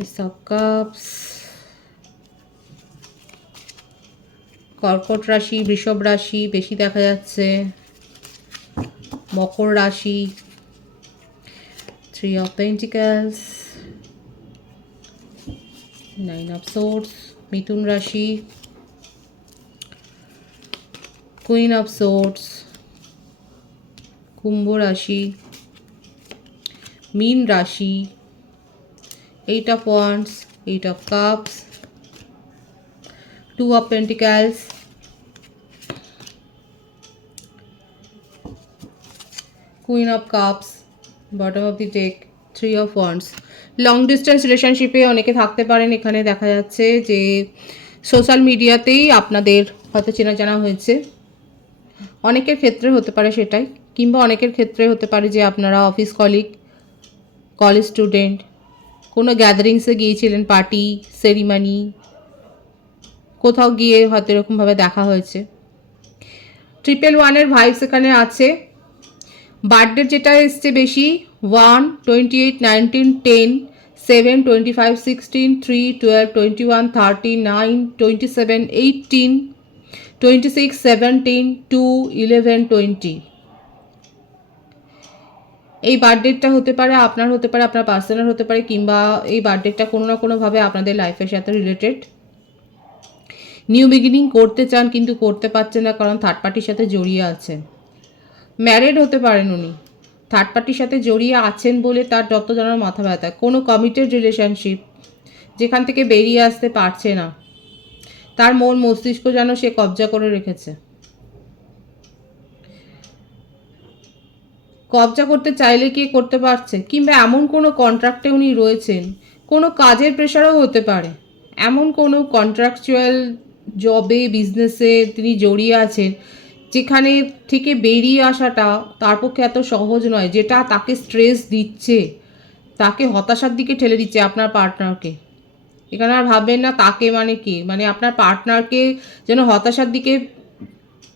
Ace of Cups, কর্কট রাশি, বৃষভ রাশি, বেশি দেখা যাচ্ছে। মকর রাশি three of pentacles nine of swords মিথুন রাশি কুইন অফ সোর্স কুম্ভ রাশি, মীন রাশি eight of wands, eight of cups, two of pentacles. Queen of cups, bottom of the deck, three of wands. Long distance রিলেশনশিপে অনেকে থাকতে পারেন, এখানে দেখা যাচ্ছে যে সোশ্যাল মিডিয়াতেই আপনাদের হয়তো চেনা জানা হয়েছে। অনেকের ক্ষেত্রে হতে পারে সেটাই, কিংবা অনেকের ক্ষেত্রে হতে পারে যে আপনারা অফিস কলিগ কলেজ স্টুডেন্ট কোনো গ্যাদারিংসে গিয়েছিলেন পার্টি সেরিমানি কোথাও গিয়ে হয়তো এরকমভাবে দেখা হয়েছে। ট্রিপল ওয়ানের ভাইবস এখানে আছে। বার্থডে যেটা এসছে বেশি one twenty eight nineteen ten seven twenty five sixteen three twelve twenty one thirty nine twenty seven eighteen twenty six seventeen two eleven twenty এই বার্থডেটা হতে পারে আপনার হতে পারে, আপনার পার্সোনাল হতে পারে, কিংবা এই বার্থডেটা কোনো না কোনোভাবে আপনাদের লাইফের সাথে রিলেটেড নিউ বিগিনিং করতে চান কিন্তু করতে পারছেন না কারণ থার্ড পার্টির সাথে জড়িয়ে আছেন। ম্যারেড হতে পারেন উনি। থার্ড পার্টির সাথে জড়িয়ে আছেন বলে তার যত জানার মাথা ব্যথা। কোনো কমিটেড রিলেশনশিপ যেখান থেকে বেরিয়ে আসতে পারছে না। তার মন মস্তিষ্ক যেন সে কবজা করে রেখেছে। কবজা করতে চাইলে কে করতে পারছে? কিংবা এমন কোনো কন্ট্রাক্টে উনি রয়েছেন? কোনো কাজের প্রেশারও হতে পারে। এমন কোনো কন্ট্রাকচুয়াল জবে বিজনেসে তিনি জড়িয়ে আছেন, যেখানে থেকে বেরিয়ে আসাটা তার পক্ষে এত সহজ নয়, যেটা তাকে স্ট্রেস দিচ্ছে, তাকে হতাশার দিকে ঠেলে দিচ্ছে আপনার পার্টনারকে এখানে আর ভাববেন না তাকে মানে কি? মানে আপনার পার্টনারকে যেন হতাশার দিকে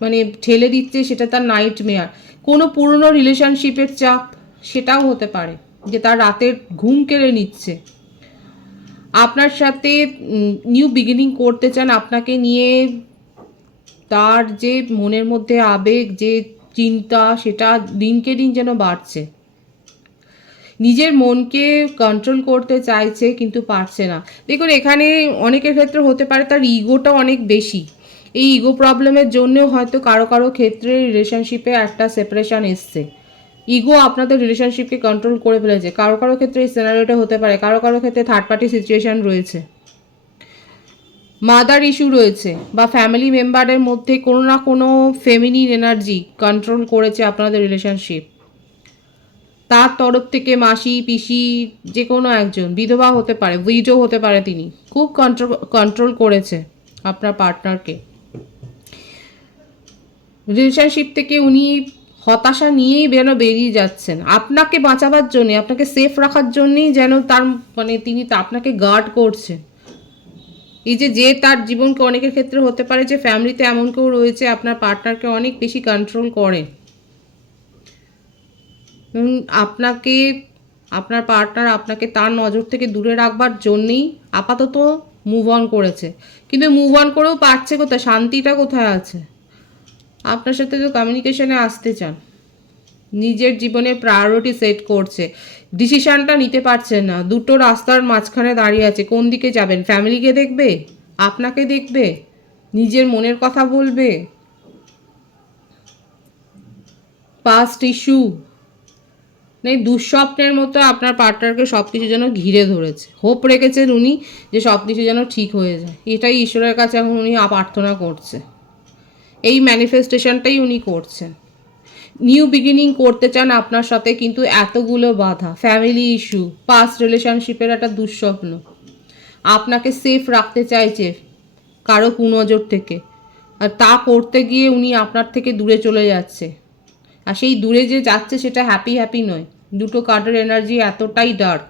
মানে ঠেলে দিচ্ছে, সেটা তার নাইট মেয়ার কোনো পুরনো রিলেশনশিপের চাপ, সেটাও হতে পারে, যে তার রাতের ঘুম কেড়ে নিচ্ছে। আপনার সাথে নিউ বিগিনিং করতে চান, আপনাকে নিয়ে তার যে মনের মধ্যে আবেগ, যে চিন্তা, সেটা দিনকে দিন যেন বাড়ছে। নিজের মনকে কন্ট্রোল করতে চাইছে, কিন্তু পারছে না। দেখুন, এখানে অনেকের ক্ষেত্রে হতে পারে, তার ইগোটা অনেক বেশি। এই ইগো প্রবলেমের জন্যও হয়তো কারও কারও ক্ষেত্রে রিলেশনশিপে একটা সেপারেশন এসছে। ইগো আপনাদের রিলেশনশিপকে কন্ট্রোল করে ফেলেছে। কারও কারও ক্ষেত্রে এই সিনারিওটা হতে পারে। কারও কারও ক্ষেত্রে থার্ড পার্টি সিচুয়েশন রয়েছে। মাদার ইস্যু রয়েছে বা ফ্যামিলি মেম্বারের মধ্যে কোনো না কোনো ফেমিনিন এনার্জি কন্ট্রোল করেছে আপনাদের রিলেশনশিপ তার তরফ থেকে মাসি, পিসি যে কোনো একজন, বিধবা হতে পারে উইডো হতে পারে তিনি। খুব কন্ট্রোল কন্ট্রোল করেছে আপনার পার্টনারকে রিলেশনশিপ থেকে উনি হতাশা নিয়েই যেন বেরিয়ে যাচ্ছেন। আপনাকে বাঁচাবার জন্যে, আপনাকে সেফ রাখার জন্যেই যেন তার মানে তিনি তা আপনাকে গার্ড করছেন। এই যে যে তার জীবনকে অনেকের ক্ষেত্রে হতে পারে যে ফ্যামিলিতে এমন কেউ রয়েছে, আপনার পার্টনারকে অনেক বেশি কন্ট্রোল করে। আপনাকে, আপনার পার্টনার আপনাকে তার নজর থেকে দূরে রাখবার জন্যেই আপাতত মুভ অন করেছে। কিন্তু মুভ অন করেও পারছে কোথায়? শান্তিটা কোথায় আছে? আপনার সাথে তো কমিউনিকেশনে আসতে চান। নিজের জীবনে প্রায়োরিটি সেট করছে। ডিসিশানটা নিতে পারছে না। দুটো রাস্তার মাঝখানে দাঁড়িয়ে আছে। কোন দিকে যাবেন? ফ্যামিলিকে দেখবে? আপনাকে দেখবে? নিজের মনের কথা বলবে? পাস্ট ইস্যু নেই দুঃস্বপ্নের মতো আপনার পার্টনারকে সব কিছু যেন ঘিরে ধরেছে। হোপ রেখেছেন উনি যে সব কিছু যেন ঠিক হয়ে যায়। এটাই ঈশ্বরের কাছে এখন উনি প্রার্থনা করছে। এই ম্যানিফেস্টেশনটাই উনি করছেন। নিউ বিগিনিং করতে চান আপনার সাথে কিন্তু এতগুলো বাধা ফ্যামিলি ইস্যু পাস্ট রিলেশনশিপের একটা দুঃস্বপ্ন। আপনাকে সেফ রাখতে চাইছে কারও কুনজর থেকে। আর তা করতে গিয়ে উনি আপনার থেকে দূরে চলে যাচ্ছে। আর সেই দূরে যে যাচ্ছে সেটা হ্যাপি হ্যাপি নয়। দুটো কার্ডের এনার্জি এতটাই ডার্ক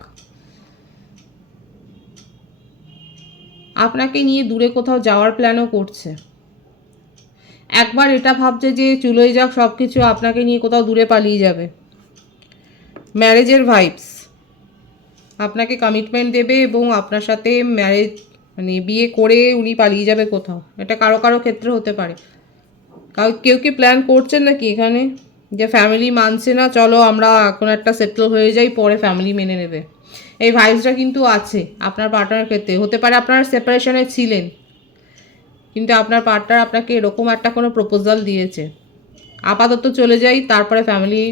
আপনাকে নিয়ে দূরে কোথাও যাওয়ার প্ল্যানও করছে। একবার এটা ভাবছে যে চুলোই যাক সব কিছু আপনাকে নিয়ে কোথাও দূরে পালিয়ে যাবে। ম্যারেজের ভাইবস আপনাকে কমিটমেন্ট দেবে এবং আপনার সাথে ম্যারেজ মানে বিয়ে করে উনি পালিয়ে যাবে কোথাও। এটা কারও কারও ক্ষেত্রে হতে পারে। কাউ, কেউ কি প্ল্যান করছেন নাকি এখানে? যে ফ্যামিলি মানছে না, চলো আমরা এখন একটা সেটেল হয়ে যাই, পরে ফ্যামিলি মেনে নেবে। এই ভাইবসটা কিন্তু আছে আপনার পার্টনারের ক্ষেত্রে। হতে পারে আপনারা সেপারেশনে ছিলেন। কিন্তু আপনার পার্টনার আপনাকে এরকম একটা কোনো প্রপোজাল দিয়েছে। আপাতত চলে যাই, তারপরে ফ্যামিলি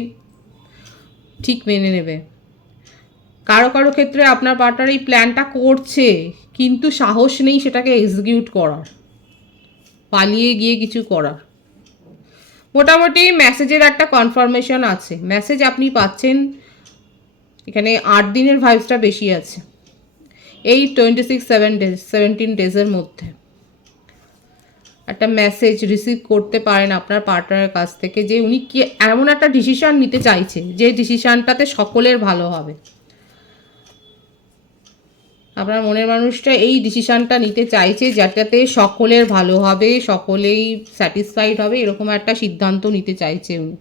ঠিক মেনে নেবে। কারও কারও ক্ষেত্রে আপনার পার্টনার এই প্ল্যানটা করছে, কিন্তু সাহস নেই সেটাকে এক্সিকিউট করার। পালিয়ে গিয়ে কিছু করার। মোটামুটি মেসেজের একটা কনফার্মেশন আছে। মেসেজ আপনি পাচ্ছেন, এখানে আট দিনের ভাইবসটা বেশি আছে। এই twenty six seven days seventeen ডেজের মধ্যে। একটা মেসেজ রিসিভ করতে পারেন আপনার পার্টনারের কাছ থেকে যে উনি কি এমন একটা ডিসিশন নিতে চাইছে, যে ডিসিশনটাতে সকলের ভালো হবে। আপনার মনের মানুষটা এই ডিসিশনটা নিতে চাইছে যেটাতে সকলের ভালো হবে, সকলেই স্যাটিসফাইড হবে, এরকম একটা সিদ্ধান্ত নিতে চাইছে উনি।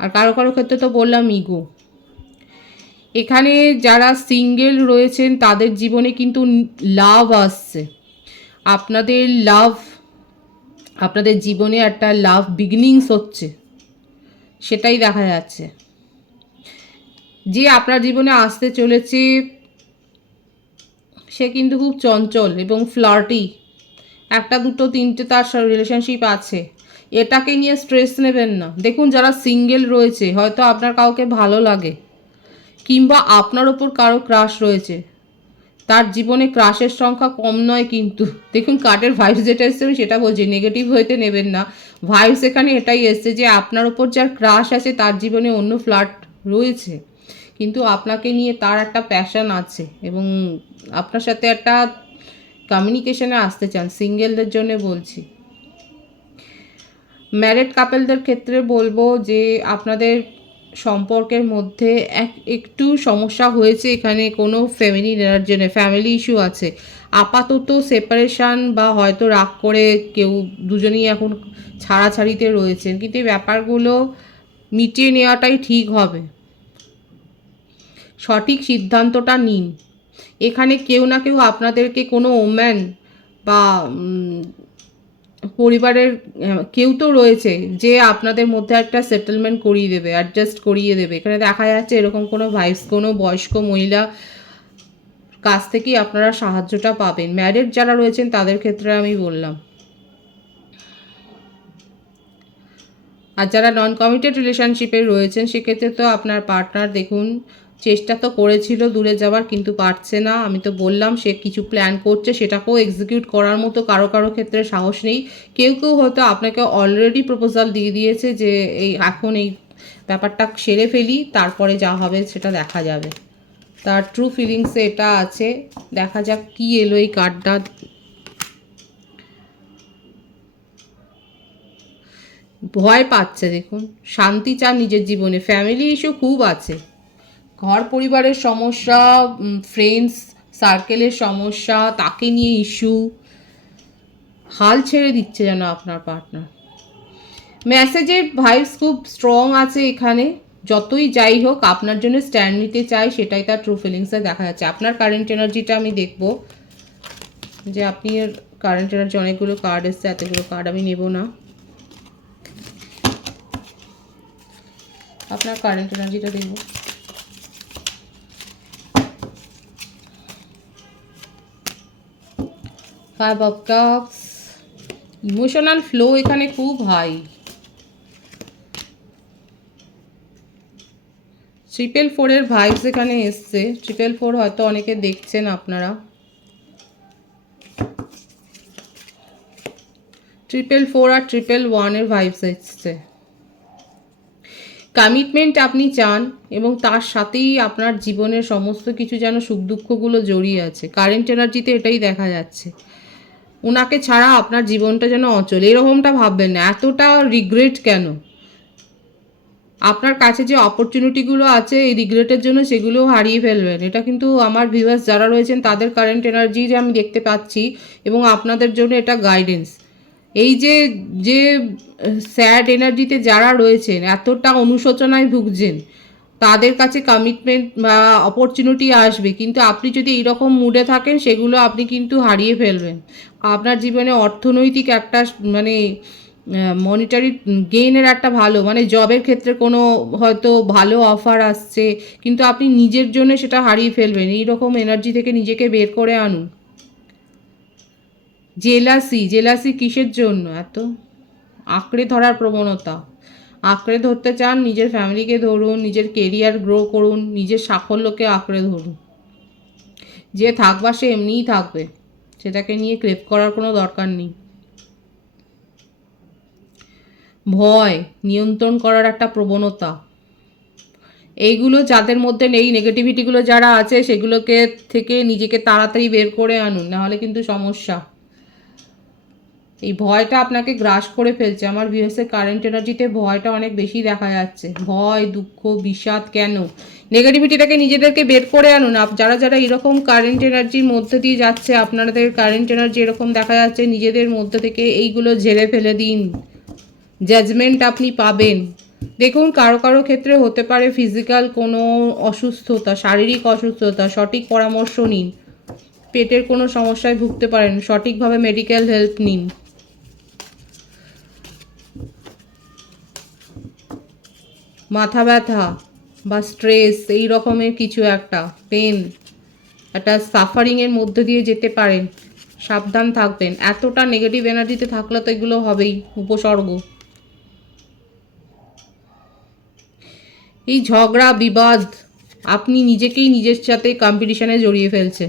আর কারও কারও ক্ষেত্রে তো বললাম ইগো এখানে যারা সিঙ্গেল রয়েছেন, তাদের জীবনে কিন্তু লাভ আসছে। আপনাদের লাভ আপনাদের জীবনে একটা লাভ বিগিনিংস হচ্ছে। সেটাই দেখা যাচ্ছে। যে আপনার জীবনে আসতে চলেছে, সে কিন্তু খুব চঞ্চল এবং ফ্লার্টি একটা দুটো, তিনটে তার রিলেশনশিপ আছে। এটাকে নিয়ে স্ট্রেস নেবেন না। দেখুন, যারা সিঙ্গেল রয়েছে, হয়তো আপনার কাউকে ভালো লাগে। কিংবা আপনার ওপর কারও ক্রাশ রয়েছে, তার জীবনে ক্রাশের সংখ্যা কম নয় কিন্তু। দেখুন কার্ডের ভাইবস যেটা এসছে আমি সেটা বলছি নেগেটিভ হইতে নেবেন না। ভাইবস এখানে এটাই এসছে যে আপনার ওপর যার ক্রাশ আছে, তার জীবনে অন্য ফ্লাট রয়েছে। কিন্তু আপনাকে নিয়ে তার একটা প্যাশন আছে এবং আপনার সাথে একটা কমিউনিকেশনে আসতে চান সিঙ্গেলদের জন্য বলছি। ম্যারেড কাপেলদের ক্ষেত্রে বলব যে আপনাদের সম্পর্কের মধ্যে এক, একটু সমস্যা হয়েছে এখানে কোনো ফ্যামিলি নেওয়ার জন্য ফ্যামিলি ইস্যু আছে। আপাতত সেপারেশান বা হয়তো রাগ করে কেউ দুজনেই এখন ছাড়াছাড়িতে রয়েছেন। কিন্তু এই ব্যাপারগুলো মিটিয়ে নেওয়াটাই ঠিক হবে। সঠিক সিদ্ধান্তটা নিন। এখানে কেউ না কেউ আপনাদেরকে কোনো ওম্যান বা পরিবারের কেউ তো রয়েছে যে আপনাদের মধ্যে একটা সেটেলমেন্ট করিয়ে দেবে অ্যাডজাস্ট করিয়ে দেবে। এখানে দেখা যাচ্ছে এরকম কোনো ভাইস কোনো বয়স্ক মহিলা কাছ থেকেই আপনারা সাহায্যটা পাবেন। ম্যারিড যারা রয়েছেন, তাদের ক্ষেত্রে আমি বললাম। আর যারা নন কমিটেড রিলেশনশিপে রয়েছেন, সেক্ষেত্রে তো আপনার পার্টনার দেখুন চেষ্টা তো করেছিল দূরে যাওয়ার, কিন্তু পারছে না। আমি তো বললাম, সে কিছু প্ল্যান করছে, সেটাকেও এক্সিকিউট করার মতো কারও কারও ক্ষেত্রে সাহস নেই। কেউ কেউ হয়তো আপনাকে অলরেডি প্রপোজাল দিয়ে দিয়েছে যে এই এখন এই ব্যাপারটা সেরে ফেলি, তারপরে যা হবে সেটা দেখা যাবে। তার ট্রু ফিলিংসে এটা আছে। দেখা যাক কি এলো এই কার্ডটা ভয় পাচ্ছে, দেখুন। শান্তি চান নিজের জীবনে। ফ্যামিলি ইস্যু খুব আছে। ঘর পরিবারের সমস্যা ফ্রেন্ডস সার্কেলের সমস্যা, তাকে নিয়ে ইস্যু হাল ছেড়ে দিচ্ছে যেন আপনার পার্টনার মেসেজের ভাইবস খুব স্ট্রং আছে এখানে। যতই যাই হোক, আপনার জন্য স্ট্যান্ড নিতে চাই, সেটাই তার ট্রু ফিলিংসে দেখা যাচ্ছে। আপনার কারেন্ট এনার্জিটা আমি দেখব যে আপনি কারেন্ট এনার্জি অনেকগুলো কার্ড এসছে, এতগুলো কার্ড আমি নেব না। আপনার কারেন্ট এনার্জিটা দেখব। Five of cups emotional flow এখানে খুব হাই ট্রিপল ফোরের ভাইবস এখানে এসছে। ট্রিপল ফোর হয়তো অনেকে দেখছেন আপনারা। ট্রিপল ফোর আর ট্রিপল ওয়ানের ভাইবস এসছে। কমিটমেন্ট আপনি চান এবং তার সাথেই আপনার জীবনের সমস্ত কিছু যেন সুখ দুঃখগুলো জড়িয়ে আছে। কারেন্ট এনার্জিতে এটাই দেখা যাচ্ছে। ওনাকে ছাড়া আপনার জীবনটা যেন অচল। এরকমটা ভাববেন না। এতটা রিগ্রেট কেন? আপনার কাছে যে অপরচুনিটিগুলো আছে, এই রিগ্রেটের জন্য সেগুলোও হারিয়ে ফেলবেন। এটা কিন্তু আমার ভিউয়ার্স যারা রয়েছেন, তাদের কারেন্ট এনার্জি যে আমি দেখতে পাচ্ছি এবং আপনাদের জন্য এটা গাইডেন্স এই যে যে স্যাড এনার্জিতে যারা রয়েছেন, এতটা অনুশোচনায় ভুগছেন, তাদের কাছে কমিটমেন্ট বা অপরচুনিটি আসবে। কিন্তু আপনি যদি এইরকম মুডে থাকেন, সেগুলো আপনি কিন্তু হারিয়ে ফেলবেন। আপনার জীবনে অর্থনৈতিক একটা মানে মনিটারি গেইনের একটা ভালো মানে জবের ক্ষেত্রে কোনো হয়তো ভালো অফার আসছে, কিন্তু আপনি নিজের জন্য সেটা হারিয়ে ফেলবেন। এই রকম এনার্জি থেকে নিজেকে বের করে আনুন। জেলাসি জেলাসি কিসের জন্য? এত আঁকড়ে ধরার প্রবণতা। আঁকড়ে ধরতে চান, নিজের ফ্যামিলিকে ধরুন, নিজের কেরিয়ার গ্রো করুন, নিজের সাফল্যকে আঁকড়ে ধরুন। যে থাকবা সে এমনিই থাকবে। সেটাকে নিয়ে ক্রেপ করার কোনো দরকার নেই। ভয়, নিয়ন্ত্রণ করার একটা প্রবণতা। এইগুলো যাদের মধ্যে নেই নেগেটিভিটিগুলো যারা আছে, সেগুলোকে থেকে নিজেকে তাড়াতাড়ি বের করে আনুন, নাহলে কিন্তু সমস্যা। এই ভয়টা আপনাকে গ্রাস করে ফেলছে। আমার ভিউসের কারেন্ট এনার্জিতে ভয়টা অনেক বেশি দেখা যাচ্ছে। ভয়, দুঃখ, বিষাদ কেন? নেগেটিভিটিটাকে নিজেদেরকে বের করে আনুন। যারা যারা এরকম কারেন্ট এনার্জির মধ্যে দিয়ে যাচ্ছে, আপনাদের কারেন্ট এনার্জি এরকম দেখা যাচ্ছে, নিজেদের মধ্যে থেকে এইগুলো ঝেড়ে ফেলে দিন। জাজমেন্ট আপনি পাবেন। দেখুন, কারও কারও ক্ষেত্রে হতে পারে ফিজিক্যাল কোনো অসুস্থতা, শারীরিক অসুস্থতা, সঠিক পরামর্শ নিন। পেটের কোনো সমস্যায় ভুগতে পারেন, সঠিকভাবে মেডিকেল হেল্প নিন। মাথা ব্যথা বা স্ট্রেস এই রকমের কিছু একটা পেন একটা সাফারিংয়ের মধ্যে দিয়ে যেতে পারেন। সাবধান থাকবেন। এতটা নেগেটিভ এনার্জিতে থাকলে তো এগুলো হবেই, উপসর্গ। এই ঝগড়া, বিবাদ, আপনি নিজেকেই নিজের সাথে কম্পিটিশনে জড়িয়ে ফেলছে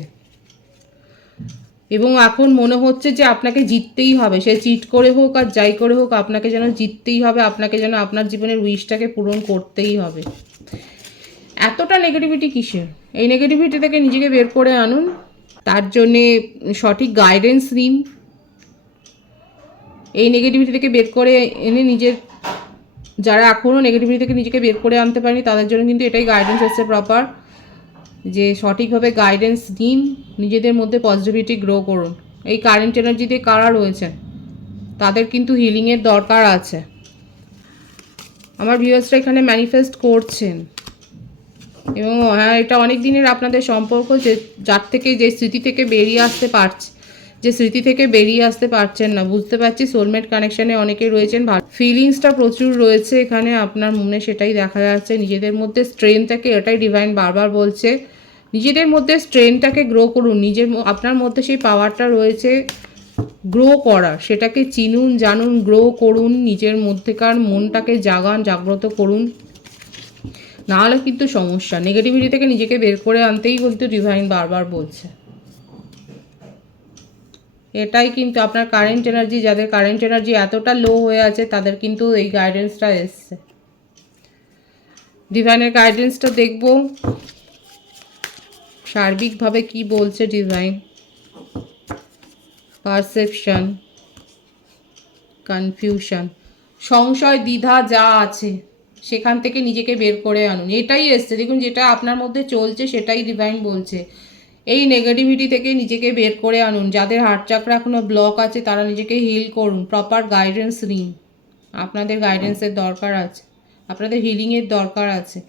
এবং এখন মনে হচ্ছে যে আপনাকে জিততেই হবে। সে চিট করে হোক আর যাই করে হোক, আপনাকে যেন জিততেই হবে, আপনাকে যেন আপনার জীবনের উইশটাকে পূরণ করতেই হবে। এতটা নেগেটিভিটি কিসের? এই নেগেটিভিটি থেকে নিজেকে বের করে আনুন। তার জন্যে সঠিক গাইডেন্স দিন। এই নেগেটিভিটি থেকে বের করে এনে নিজের, যারা এখনও নেগেটিভিটি থেকে নিজেকে বের করে আনতে পারেনি, তাদের জন্য কিন্তু এটাই গাইডেন্স এসছে প্রপার যে সঠিকভাবে গাইডেন্স দিন, নিজেদের মধ্যে পজিটিভিটি গ্রো করুন। এই কারেন্ট এনার্জিতে কারা রয়েছেন? তাদের কিন্তু হিলিংয়ের দরকার আছে। আমার ভিউয়ার্সরা এখানে ম্যানিফেস্ট করছেন। এবং হ্যাঁ এটা অনেক দিনের আপনাদের সম্পর্ক যে, যার থেকে, যে স্মৃতি থেকে বেরিয়ে আসতে পারছে। যে স্মৃতি থেকে বেরিয়ে আসতে পারছেন না, বুঝতে পারছি সোলমেট কানেকশানে অনেকে রয়েছেন ফিলিংসটা প্রচুর রয়েছে এখানে, আপনার মনে সেটাই দেখা যাচ্ছে, নিজেদের মধ্যে স্ট্রেনটাকে এটাই ডিভাইন বারবার বলছে, নিজেদের মধ্যে স্ট্রেনটাকে গ্রো করুন, নিজের আপনার মধ্যে সেই পাওয়ারটা রয়েছে গ্রো করা, সেটাকে চিনুন, জানুন গ্রো করুন, নিজের মধ্যেকার মনটাকে জাগান, জাগ্রত করুন, নাহলে কিন্তু সমস্যা নেগেটিভিটি থেকে নিজেকে বের করে আনতেই কিন্তু ডিভাইন বারবার বলছে। এটাই কিন্তু আপনার কারেন্ট এনার্জি যাদের কারেন্ট এনার্জি এতটা লো হয়ে আছে, তাদের কিন্তু এই গাইডেন্সটা এসছে। ডিভাইনের গাইডেন্সটা দেখব। সার্বিকভাবে কি বলছে ডিভাইন পারসেপশন কনফিউশন সংশয়, দ্বিধা যা আছে, সেখান থেকে নিজেকে বের করে আনুন। এটাই এসছে। দেখুন, যেটা আপনার মধ্যে চলছে, সেটাই ডিভাইন বলছে। এই নেগেটিভিটি থেকে নিজেকে বের করে আনুন। যাদের হার্ট চাকরা এখনও ব্লক আছে, তারা নিজেকে হিল করুন। প্রপার গাইডেন্স নিন। আপনাদের গাইডেন্সের দরকার আছে। আপনাদের হিলিংয়ের দরকার আছে।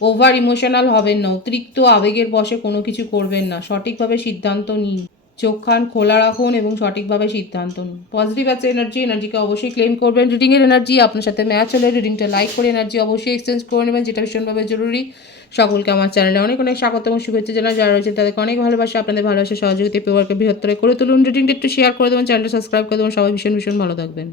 ওভার ইমোশনাল হবেন না। অতিরিক্ত আবেগের বশে কোনো কিছু করবেন না। সঠিকভাবে সিদ্ধান্ত নিন। চোখ, কান খোলা রাখুন এবং সঠিকভাবে সিদ্ধান্ত নিন। পজিটিভ আছে এনার্জি এনার্জিকে অবশ্যই ক্লেম করবেন। রিডিংয়ের এনার্জি আপনার সাথে ম্যাচ হলে রিডিংটা লাইক করে এনার্জি অবশ্যই এক্সচেঞ্জ করে নেবেন, যেটা ভীষণভাবে জরুরি। সকলকে আমার চ্যানেলে অনেক অনেক স্বাগত এবং শুভেচ্ছা জানা যারা রয়েছে তাদেরকে অনেক ভালোবাসা, আপনাদের ভালোবাসা, সহযোগিতা পেপারকে বৃহত্তরে করে তুলুন। রিডিংটা একটু শেয়ার করে দেবেন, চ্যানেলটা সাবস্ক্রাইব করে দেবেন। সবাই ভীষণ ভীষণ ভালো থাকবেন।